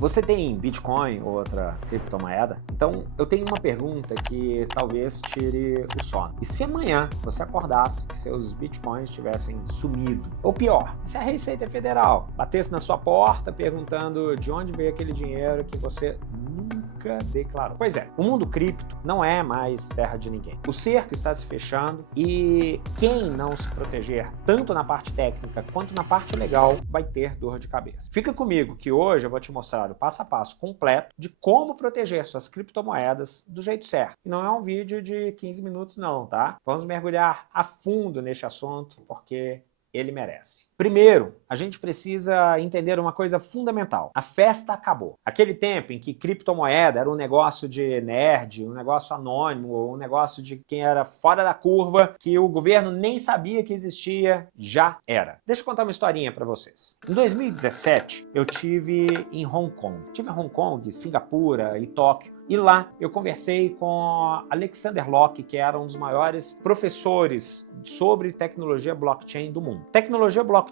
Você tem Bitcoin ou outra criptomoeda? Então eu tenho uma pergunta que talvez tire o sono. E se amanhã você acordasse que seus Bitcoins tivessem sumido? Ou pior, se a Receita Federal batesse na sua porta perguntando de onde veio aquele dinheiro que você nunca declarou? Pois é, o mundo cripto não é mais terra de ninguém. O cerco está se fechando e quem não se proteger, tanto na parte técnica quanto na parte legal, vai ter dor de cabeça. Fica comigo que hoje eu vou te mostrar o passo a passo completo de como proteger suas criptomoedas do jeito certo. E não é um vídeo de 15 minutos não, tá? Vamos mergulhar a fundo neste assunto porque ele merece. Primeiro, a gente precisa entender uma coisa fundamental. A festa acabou. Aquele tempo em que criptomoeda era um negócio de nerd, um negócio anônimo, um negócio de quem era fora da curva, que o governo nem sabia que existia, já era. Deixa eu contar uma historinha para vocês. Em 2017, eu tive em Hong Kong. Tive em Hong Kong, Singapura e Tóquio. E lá eu conversei com Alexander Locke, que era um dos maiores professores sobre tecnologia blockchain do mundo. Tecnologia blockchain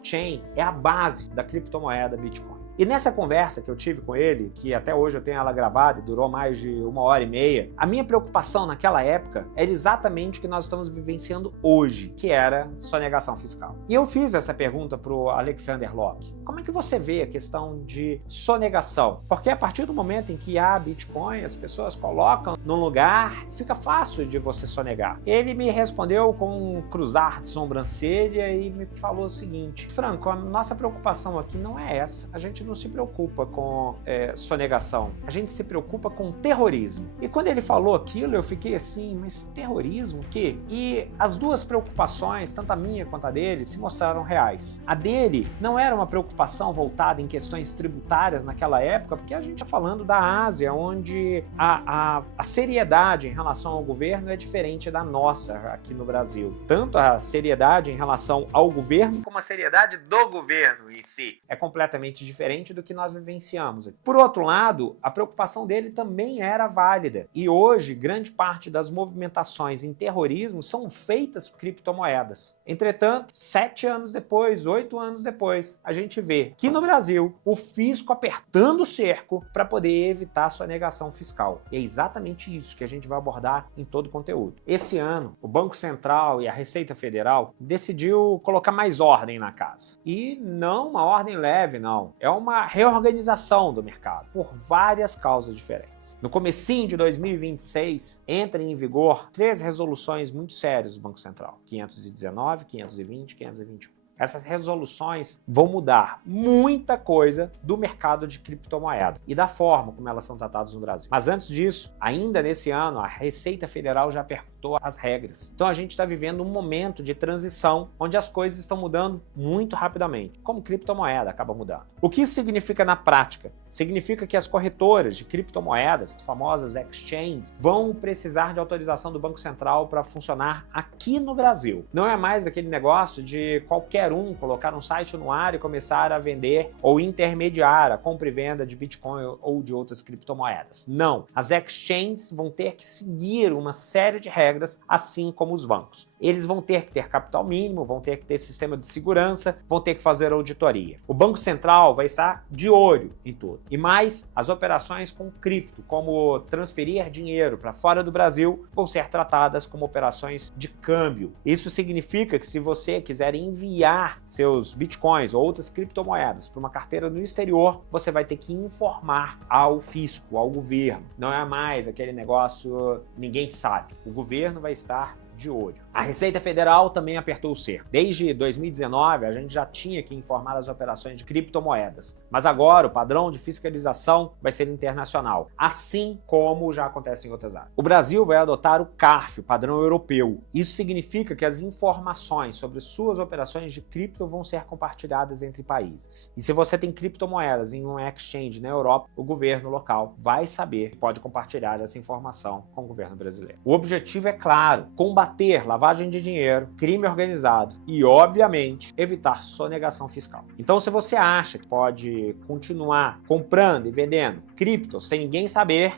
é a base da criptomoeda Bitcoin. E nessa conversa que eu tive com ele, que até hoje eu tenho ela gravada e durou mais de 1h30, a minha preocupação naquela época era exatamente o que nós estamos vivenciando hoje, que era sonegação fiscal. E eu fiz essa pergunta para o Alexander Locke. Como é que você vê a questão de sonegação? Porque a partir do momento em que há Bitcoin, as pessoas colocam num lugar, fica fácil de você sonegar. Ele me respondeu com um cruzar de sobrancelha e me falou o seguinte: Franco, a nossa preocupação aqui não é essa. A gente não se preocupa com sonegação. A gente se preocupa com terrorismo. E quando ele falou aquilo, eu fiquei assim, mas terrorismo? O quê? E as duas preocupações, tanto a minha quanto a dele, se mostraram reais. A dele não era uma preocupação voltada em questões tributárias naquela época, porque a gente está falando da Ásia, onde a seriedade em relação ao governo é diferente da nossa aqui no Brasil. Tanto a seriedade em relação ao governo, como a seriedade do governo em si é completamente diferente do que nós vivenciamos. Por outro lado, a preocupação dele também era válida. E hoje, grande parte das movimentações em terrorismo são feitas por criptomoedas. Entretanto, 7 anos depois, 8 anos depois, a gente vê que no Brasil, o fisco apertando o cerco para poder evitar a sonegação fiscal. E é exatamente isso que a gente vai abordar em todo o conteúdo. Esse ano, o Banco Central e a Receita Federal decidiu colocar mais ordem na casa. E não uma ordem leve, não. É uma reorganização do mercado, por várias causas diferentes. No comecinho de 2026, entram em vigor 3 resoluções muito sérias do Banco Central: 519, 520 e 521. Essas resoluções vão mudar muita coisa do mercado de criptomoeda e da forma como elas são tratadas no Brasil. Mas antes disso, ainda nesse ano, a Receita Federal já apertou as regras. Então a gente está vivendo um momento de transição onde as coisas estão mudando muito rapidamente, como criptomoeda acaba mudando. O que isso significa na prática? Significa que as corretoras de criptomoedas, famosas exchanges, vão precisar de autorização do Banco Central para funcionar aqui no Brasil. Não é mais aquele negócio de qualquer colocar um site no ar e começar a vender ou intermediar a compra e venda de Bitcoin ou de outras criptomoedas. Não. As exchanges vão ter que seguir uma série de regras, assim como os bancos. Eles vão ter que ter capital mínimo, vão ter que ter sistema de segurança, vão ter que fazer auditoria. O Banco Central vai estar de olho em tudo. E mais, as operações com cripto, como transferir dinheiro para fora do Brasil, vão ser tratadas como operações de câmbio. Isso significa que se você quiser enviar seus bitcoins ou outras criptomoedas para uma carteira no exterior, você vai ter que informar ao fisco, ao governo. Não é mais aquele negócio ninguém sabe. O governo vai estar de olho. A Receita Federal também apertou o cerco. Desde 2019, a gente já tinha que informar as operações de criptomoedas, mas agora o padrão de fiscalização vai ser internacional, assim como já acontece em outras áreas. O Brasil vai adotar o CARF, o padrão europeu. Isso significa que as informações sobre suas operações de cripto vão ser compartilhadas entre países. E se você tem criptomoedas em um exchange na Europa, o governo local vai saber e pode compartilhar essa informação com o governo brasileiro. O objetivo é claro: combater lavagem de dinheiro, crime organizado e, obviamente, evitar sonegação fiscal. Então, se você acha que pode continuar comprando e vendendo cripto sem ninguém saber,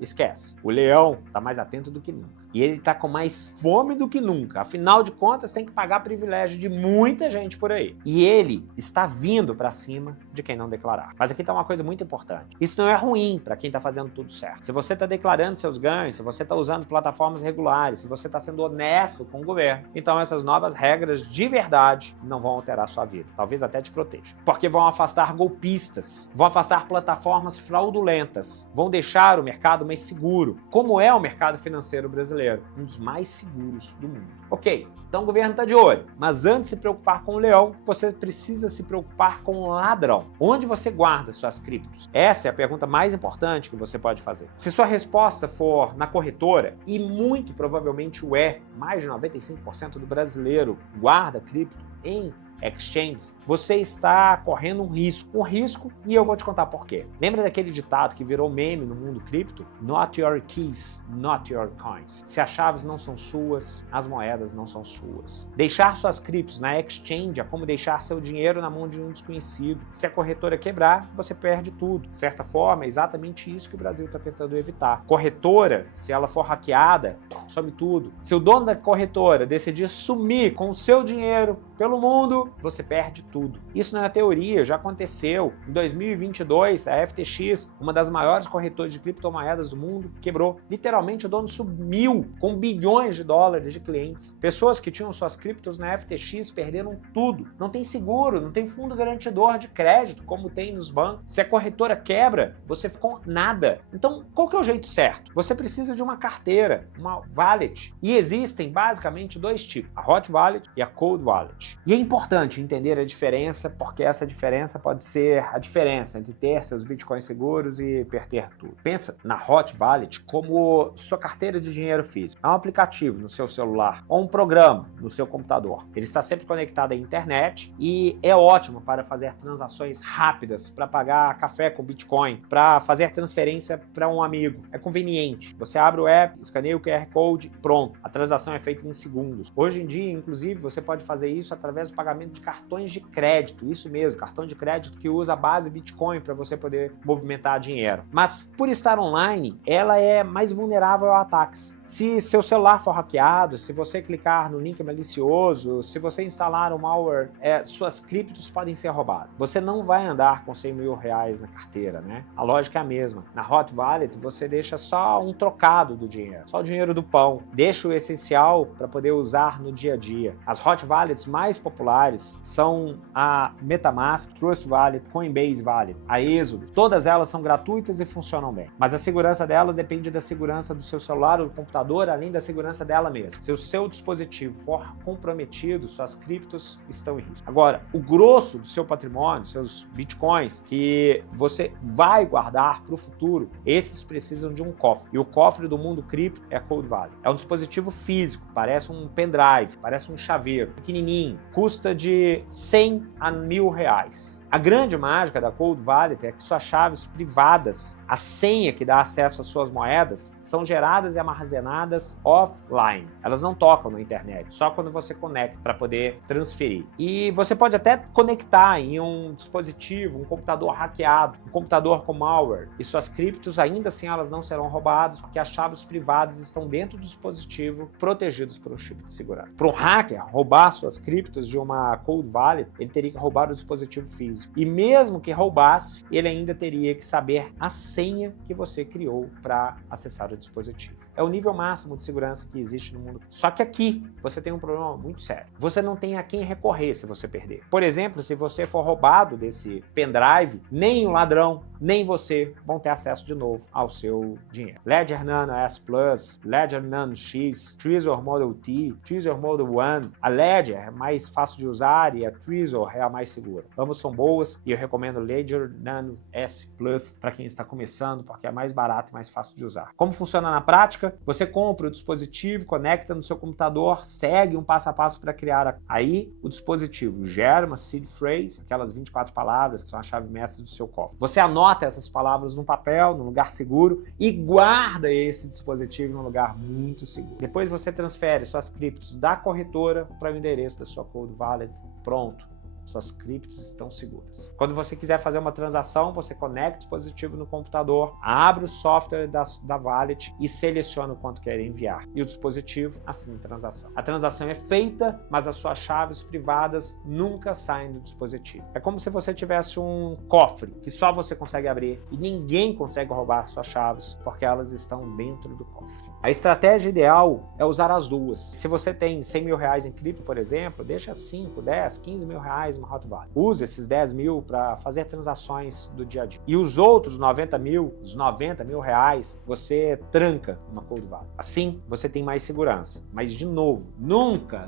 esquece. O leão está mais atento do que nunca. E ele está com mais fome do que nunca. Afinal de contas, tem que pagar privilégio de muita gente por aí. E ele está vindo para cima de quem não declarar. Mas aqui está uma coisa muito importante. Isso não é ruim para quem está fazendo tudo certo. Se você está declarando seus ganhos, se você está usando plataformas regulares, se você está sendo honesto com o governo, então essas novas regras de verdade não vão alterar a sua vida. Talvez até te proteja. Porque vão afastar golpistas, vão afastar plataformas fraudulentas, vão deixar o mercado mais seguro, como é o mercado financeiro brasileiro, um dos mais seguros do mundo. Ok, então o governo está de olho, mas antes de se preocupar com o leão, você precisa se preocupar com o ladrão. Onde você guarda suas criptos? Essa é a pergunta mais importante que você pode fazer. Se sua resposta for na corretora, e muito provavelmente o é, mais de 95% do brasileiro guarda cripto em exchanges, você está correndo um risco e eu vou te contar por quê. Lembra daquele ditado que virou meme no mundo cripto? Not your keys, not your coins. Se as chaves não são suas, as moedas não são suas. Deixar suas criptos na exchange é como deixar seu dinheiro na mão de um desconhecido. Se a corretora quebrar, você perde tudo. De certa forma, é exatamente isso que o Brasil está tentando evitar. Corretora, se ela for hackeada, some tudo. Se o dono da corretora decidir sumir com o seu dinheiro pelo mundo, você perde tudo. Isso não é teoria, já aconteceu. Em 2022, a FTX, uma das maiores corretoras de criptomoedas do mundo, quebrou. Literalmente, o dono sumiu com bilhões de dólares de clientes. Pessoas que tinham suas criptos na FTX perderam tudo. Não tem seguro, não tem fundo garantidor de crédito, como tem nos bancos. Se a corretora quebra, você fica com nada. Então, qual que é o jeito certo? Você precisa de uma carteira, uma wallet. E existem, basicamente, dois tipos, a Hot Wallet e a Cold Wallet. E é importante entender a diferença, porque essa diferença pode ser a diferença entre ter seus bitcoins seguros e perder tudo. Pensa na Hot Wallet como sua carteira de dinheiro físico. É um aplicativo no seu celular ou um programa no seu computador. Ele está sempre conectado à internet e é ótimo para fazer transações rápidas, para pagar café com Bitcoin, para fazer transferência para um amigo. É conveniente. Você abre o app, escaneia o QR Code, pronto. A transação é feita em segundos. Hoje em dia, inclusive, você pode fazer isso através do pagamento de cartões de crédito, isso mesmo, cartão de crédito que usa a base Bitcoin para você poder movimentar dinheiro. Mas por estar online, ela é mais vulnerável a ataques. Se seu celular for hackeado, se você clicar no link malicioso, se você instalar um malware, suas criptos podem ser roubadas. Você não vai andar com 100 mil reais na carteira, né? A lógica é a mesma. Na Hot Wallet, você deixa só um trocado do dinheiro, só o dinheiro do pão. Deixa o essencial para poder usar no dia a dia. As Hot Wallets mais populares são a MetaMask, Trust Wallet, Coinbase Wallet, a Êxodo. Todas elas são gratuitas e funcionam bem. Mas a segurança delas depende da segurança do seu celular ou do computador, além da segurança dela mesma. Se o seu dispositivo for comprometido, suas criptos estão em risco. Agora, o grosso do seu patrimônio, seus bitcoins, que você vai guardar para o futuro, esses precisam de um cofre. E o cofre do mundo cripto é a Cold Wallet. É um dispositivo físico, parece um pendrive, parece um chaveiro, pequenininho, custa de 100 a 1.000 reais. A grande mágica da Cold Wallet é que suas chaves privadas, a senha que dá acesso às suas moedas, são geradas e armazenadas offline. Elas não tocam na internet, só quando você conecta para poder transferir. E você pode até conectar em um dispositivo, um computador hackeado, um computador com malware, e suas criptos ainda assim elas não serão roubadas, porque as chaves privadas estão dentro do dispositivo, protegidos por um chip de segurança. Para um hacker roubar suas criptos de uma Cold Wallet, ele teria que roubar o dispositivo físico. E mesmo que roubasse, ele ainda teria que saber a senha que você criou para acessar o dispositivo. É o nível máximo de segurança que existe no mundo. Só que aqui você tem um problema muito sério. Você não tem a quem recorrer se você perder. Por exemplo, se você for roubado desse pendrive, nem o ladrão, nem você vão ter acesso de novo ao seu dinheiro. Ledger Nano S Plus, Ledger Nano X, Trezor Model T, Trezor Model One. A Ledger é mais fácil de usar e a Trezor é a mais segura. Ambas são boas e eu recomendo Ledger Nano S Plus para quem está começando, porque é mais barato e mais fácil de usar. Como funciona na prática? Você compra o dispositivo, conecta no seu computador, segue um passo a passo para criar. Aí o dispositivo gera uma seed phrase, aquelas 24 palavras que são a chave mestra do seu cofre. Você anota essas palavras no papel, num lugar seguro e guarda esse dispositivo num lugar muito seguro. Depois você transfere suas criptos da corretora para o endereço da sua Cold Wallet. Pronto. suas criptos estão seguras. Quando você quiser fazer uma transação, você conecta o dispositivo no computador, abre o software da wallet e seleciona o quanto quer enviar. E o dispositivo assina a transação. A transação é feita, mas as suas chaves privadas nunca saem do dispositivo. É como se você tivesse um cofre que só você consegue abrir e ninguém consegue roubar suas chaves porque elas estão dentro do cofre. A estratégia ideal é usar as duas. Se você tem 100 mil reais em cripto, por exemplo, deixa 5, 10, 15 mil reais numa hot wallet. Use esses 10 mil para fazer transações do dia a dia. E os outros 90 mil, os 90 mil reais, você tranca uma cold wallet. Assim, você tem mais segurança. Mas, de novo, nunca,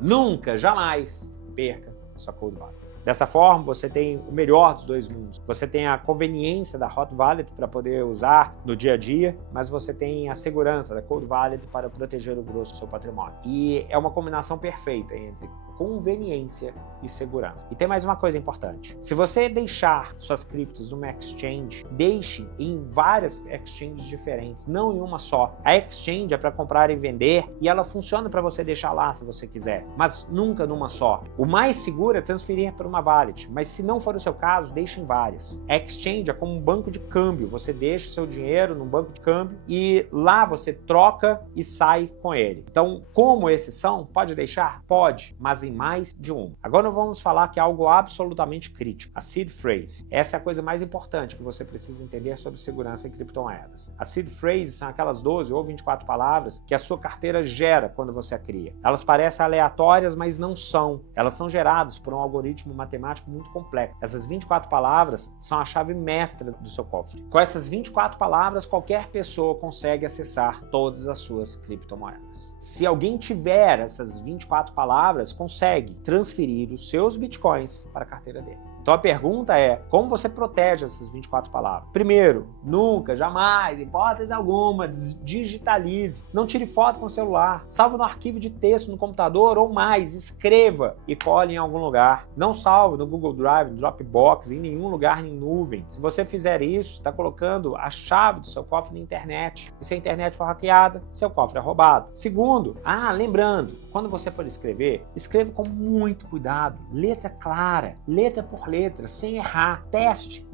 jamais perca sua cold wallet. Dessa forma, você tem o melhor dos dois mundos. Você tem a conveniência da Hot Wallet para poder usar no dia a dia, mas você tem a segurança da Cold Wallet para proteger o grosso do seu patrimônio. E é uma combinação perfeita entre conveniência e segurança. E tem mais uma coisa importante. Se você deixar suas criptos numa exchange, deixe em várias exchanges diferentes, não em uma só. A exchange é para comprar e vender e ela funciona para você deixar lá se você quiser, mas nunca numa só. O mais seguro é transferir para uma wallet, mas se não for o seu caso, deixe em várias. A exchange é como um banco de câmbio. Você deixa o seu dinheiro num banco de câmbio e lá você troca e sai com ele. Então, como esses são, pode deixar? Pode, mas em mais de um. Agora vamos falar que é algo absolutamente crítico. A seed phrase. Essa é a coisa mais importante que você precisa entender sobre segurança em criptomoedas. As seed phrases são aquelas 12 ou 24 palavras que a sua carteira gera quando você a cria. Elas parecem aleatórias, mas não são. Elas são geradas por um algoritmo matemático muito complexo. Essas 24 palavras são a chave mestra do seu cofre. Com essas 24 palavras, qualquer pessoa consegue acessar todas as suas criptomoedas. Se alguém tiver essas 24 palavras, consegue transferir os seus bitcoins para a carteira dele. Então a pergunta é, como você protege essas 24 palavras? Primeiro, nunca, jamais, hipótese alguma, digitalize. Não tire foto com o celular. Salve no arquivo de texto no computador ou mais, escreva e cole em algum lugar. Não salve no Google Drive, no Dropbox, em nenhum lugar em nuvem. Se você fizer isso, está colocando a chave do seu cofre na internet. E se a internet for hackeada, seu cofre é roubado. Segundo, lembrando, quando você for escreva com muito cuidado, letra clara, letra por letra, sem errar. Teste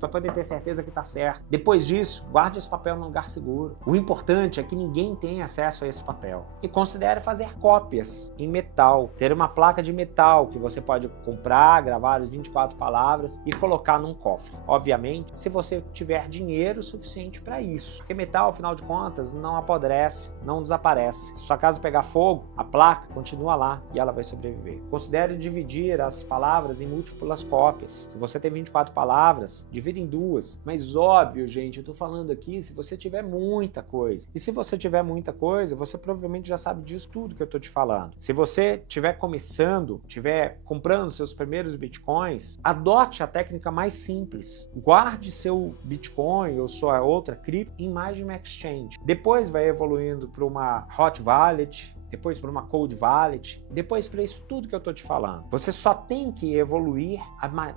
para poder ter certeza que está certo. Depois disso, guarde esse papel num lugar seguro. O importante é que ninguém tenha acesso a esse papel. E considere fazer cópias em metal. Ter uma placa de metal que você pode comprar, gravar as 24 palavras e colocar num cofre. Obviamente, se você tiver dinheiro suficiente para isso. Porque metal, afinal de contas, não apodrece, não desaparece. Se sua casa pegar fogo, a placa continua lá e ela vai sobreviver. Considere dividir as palavras em múltiplas cópias. Se você tem 24 palavras, divida em duas. Mas óbvio, gente, eu tô falando aqui se você tiver muita coisa. E se você tiver muita coisa, você provavelmente já sabe disso tudo que eu tô te falando. Se você estiver começando, estiver comprando seus primeiros bitcoins, adote a técnica mais simples. Guarde seu bitcoin ou sua outra cripto em mais de uma exchange. Depois vai evoluindo para uma hot wallet, depois para uma cold wallet, depois para isso tudo que eu estou te falando. Você só tem que evoluir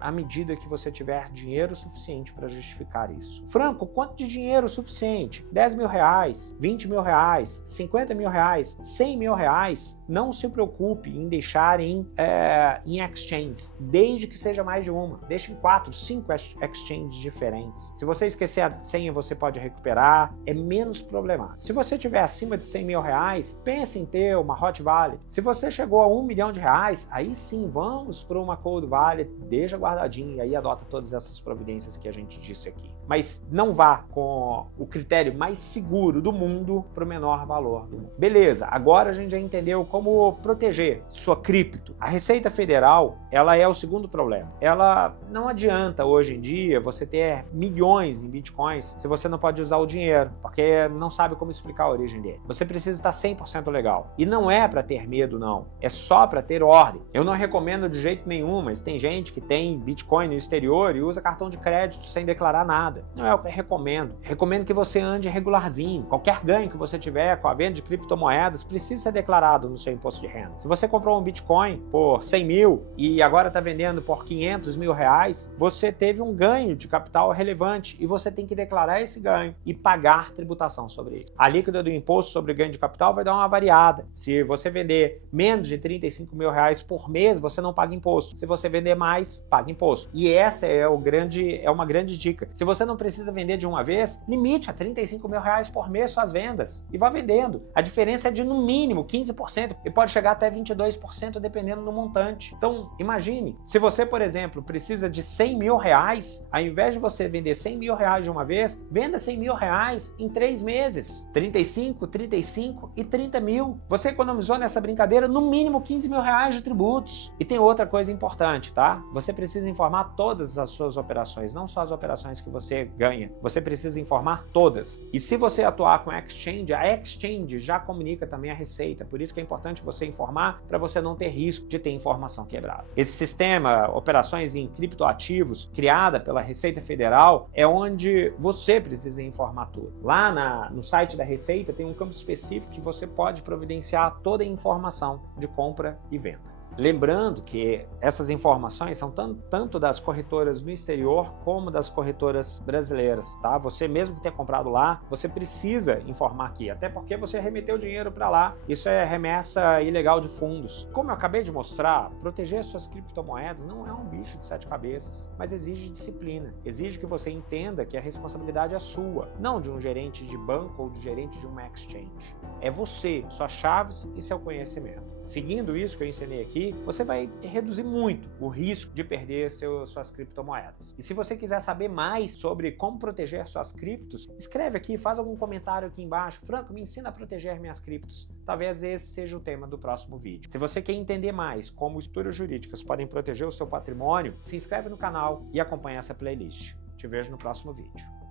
à medida que você tiver dinheiro suficiente para justificar isso. Franco, quanto de dinheiro suficiente? 10 mil reais, 20 mil reais, 50 mil reais, 100 mil reais? Não se preocupe em deixar em exchanges, desde que seja mais de uma. Deixe em 4, 5 exchanges diferentes. Se você esquecer a senha, você pode recuperar, é menos problemático. Se você tiver acima de 100 mil reais, pense em ter uma hot wallet. Se você chegou a 1 milhão de reais, aí sim, vamos para uma cold wallet, deixa guardadinho e aí adota todas essas providências que a gente disse aqui. Mas não vá com o critério mais seguro do mundo para o menor valor do mundo. Beleza, agora a gente já entendeu como proteger sua cripto. A Receita Federal, ela é o segundo problema. Ela não adianta hoje em dia você ter milhões em bitcoins se você não pode usar o dinheiro, porque não sabe como explicar a origem dele. Você precisa estar 100% legal. E não é para ter medo, não. É só para ter ordem. Eu não recomendo de jeito nenhum, mas tem gente que tem bitcoin no exterior e usa cartão de crédito sem declarar nada. nada. Não é o que eu recomendo. Recomendo que você ande regularzinho. Qualquer ganho que você tiver com a venda de criptomoedas precisa ser declarado no seu imposto de renda. Se você comprou um Bitcoin por 100 mil e agora está vendendo por 500 mil reais, você teve um ganho de capital relevante e você tem que declarar esse ganho e pagar tributação sobre ele. A alíquota do imposto sobre ganho de capital vai dar uma variada. Se você vender menos de 35 mil reais por mês, você não paga imposto. Se você vender mais, paga imposto. E essa é uma grande dica. Se você não precisa vender de uma vez, limite a 35 mil reais por mês suas vendas e vá vendendo. A diferença é de no mínimo 15% e pode chegar até 22% dependendo do montante. Então, imagine, se você, por exemplo, precisa de 100 mil reais, ao invés de você vender 100 mil reais de uma vez, venda 100 mil reais em 3 meses. 35, 35 e 30 mil. Você economizou nessa brincadeira no mínimo 15 mil reais de tributos. E tem outra coisa importante, tá? Você precisa informar todas as suas operações, não só as operações que você ganha. Você precisa informar todas. E se você atuar com a Exchange já comunica também a Receita. Por isso que é importante você informar para você não ter risco de ter informação quebrada. Esse sistema, operações em criptoativos, criada pela Receita Federal, é onde você precisa informar tudo. Lá no site da Receita tem um campo específico que você pode providenciar toda a informação de compra e venda. Lembrando que essas informações são tanto das corretoras no exterior como das corretoras brasileiras, tá? Você mesmo que tenha comprado lá, você precisa informar aqui, até porque você remeteu dinheiro para lá. Isso é remessa ilegal de fundos. Como eu acabei de mostrar, proteger suas criptomoedas não é um bicho de 7 cabeças, mas exige disciplina. Exige que você entenda que a responsabilidade é sua, não de um gerente de banco ou de gerente de uma exchange. É você, suas chaves e seu conhecimento. Seguindo isso que eu ensinei aqui, você vai reduzir muito o risco de perder suas criptomoedas. E se você quiser saber mais sobre como proteger suas criptos, escreve aqui, faz algum comentário aqui embaixo. Franco, me ensina a proteger minhas criptos. Talvez esse seja o tema do próximo vídeo. Se você quer entender mais como estruturas jurídicas podem proteger o seu patrimônio, se inscreve no canal e acompanha essa playlist. Te vejo no próximo vídeo.